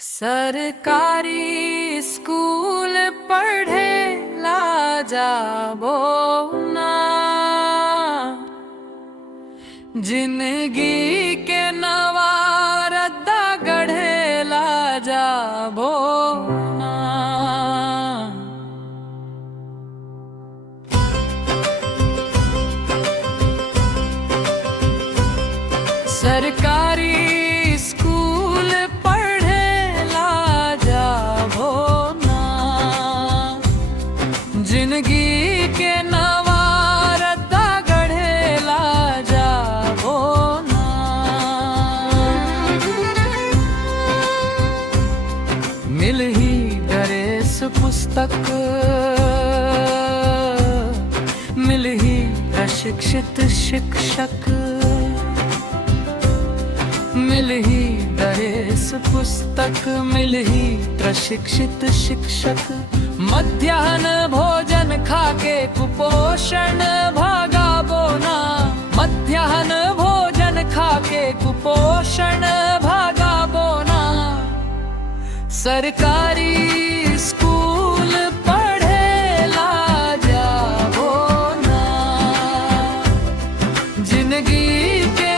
सरकारी स्कूल पढ़े ला जाबो ना, जिंदगी के नवा रद्दा गढ़े ला जाबो ना। सरकारी स्कूल पढ़े ला जाबो ना, जिंदगी के नवा रद्दा गढ़े ला जाबो ना। मिल ही ड्रेस पुस्तक, मिल ही प्रशिक्षित शिक्षक, मिल ही ड्रेस पुस्तक, मिल ही प्रशिक्षित शिक्षक। मध्याह्न भोजन खाके कुपोषण भगाबो ना, मध्याह्न भोजन खाके कुपोषण भगाबो ना। सरकारी स्कूल पढ़े ला जाबो ना, जिंदगी के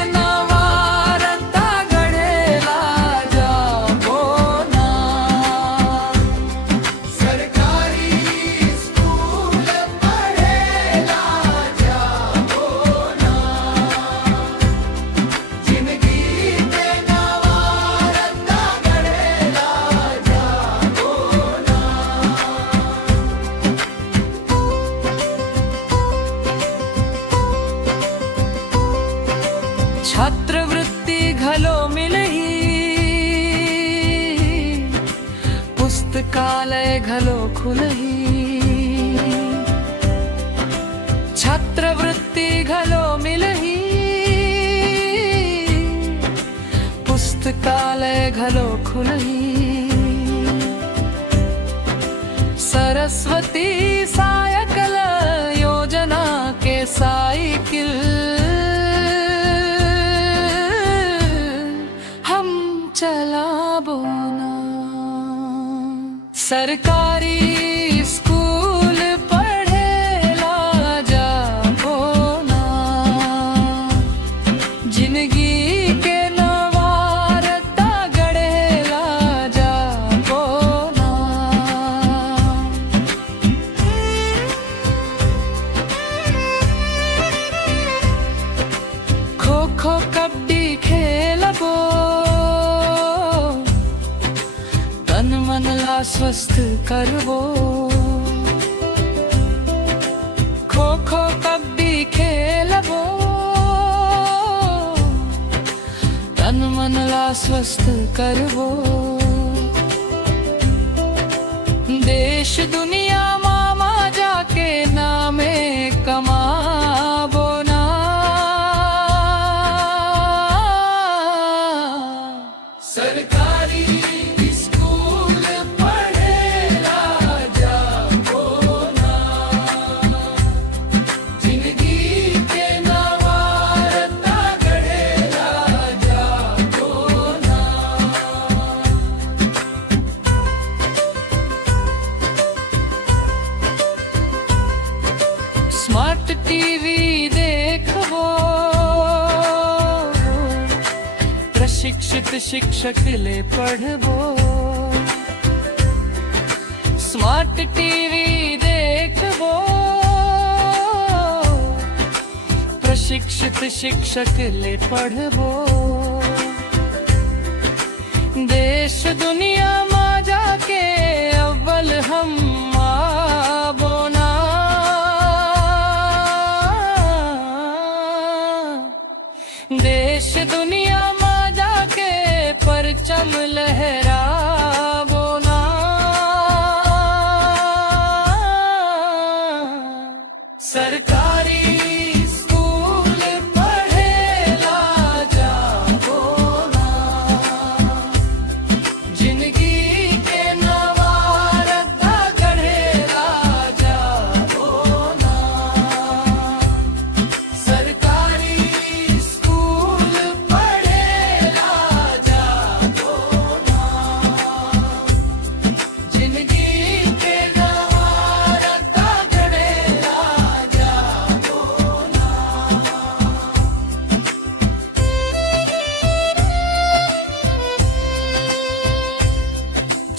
छात्रवृत्ति घलो मिलही, पुस्तकालय घलो खुलही। छात्रवृत्ति घलो मिलही, पुस्तकालय घलो खुलही। सरस्वती सायकल योजना के साइकिल चलाबो ना। सरकारी स्कूल पढ़े ला जाबो ना, जिंदगी के नवा रद्दा गढ़े ला जाबो ना। खो खो कबड्डी खेलबो, तन मन ला स्वस्थ करबो। खो खो कबड्डी खेलबो, तन मन ला स्वस्थ करबो। देश दुनिया मामा जाके नामे कमाबो ना। सरकारी स्मार्ट टीवी देखबो, प्रशिक्षित शिक्षक ले पढ़बो। स्मार्ट टीवी देखबो, प्रशिक्षित शिक्षक ले पढ़बो। देश दुनिया में जाके अव्वल हम आबो ना। देश दुनिया में जाके परचम लहराबो ना। सरकारी स्कूल पढ़े ला जाबो ना, जिंदगी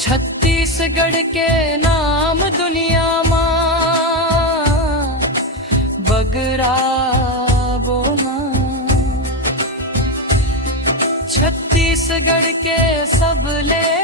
छत्तीसगढ़ के नाम दुनिया मां बगरा बोना। छत्तीसगढ़ के सब ले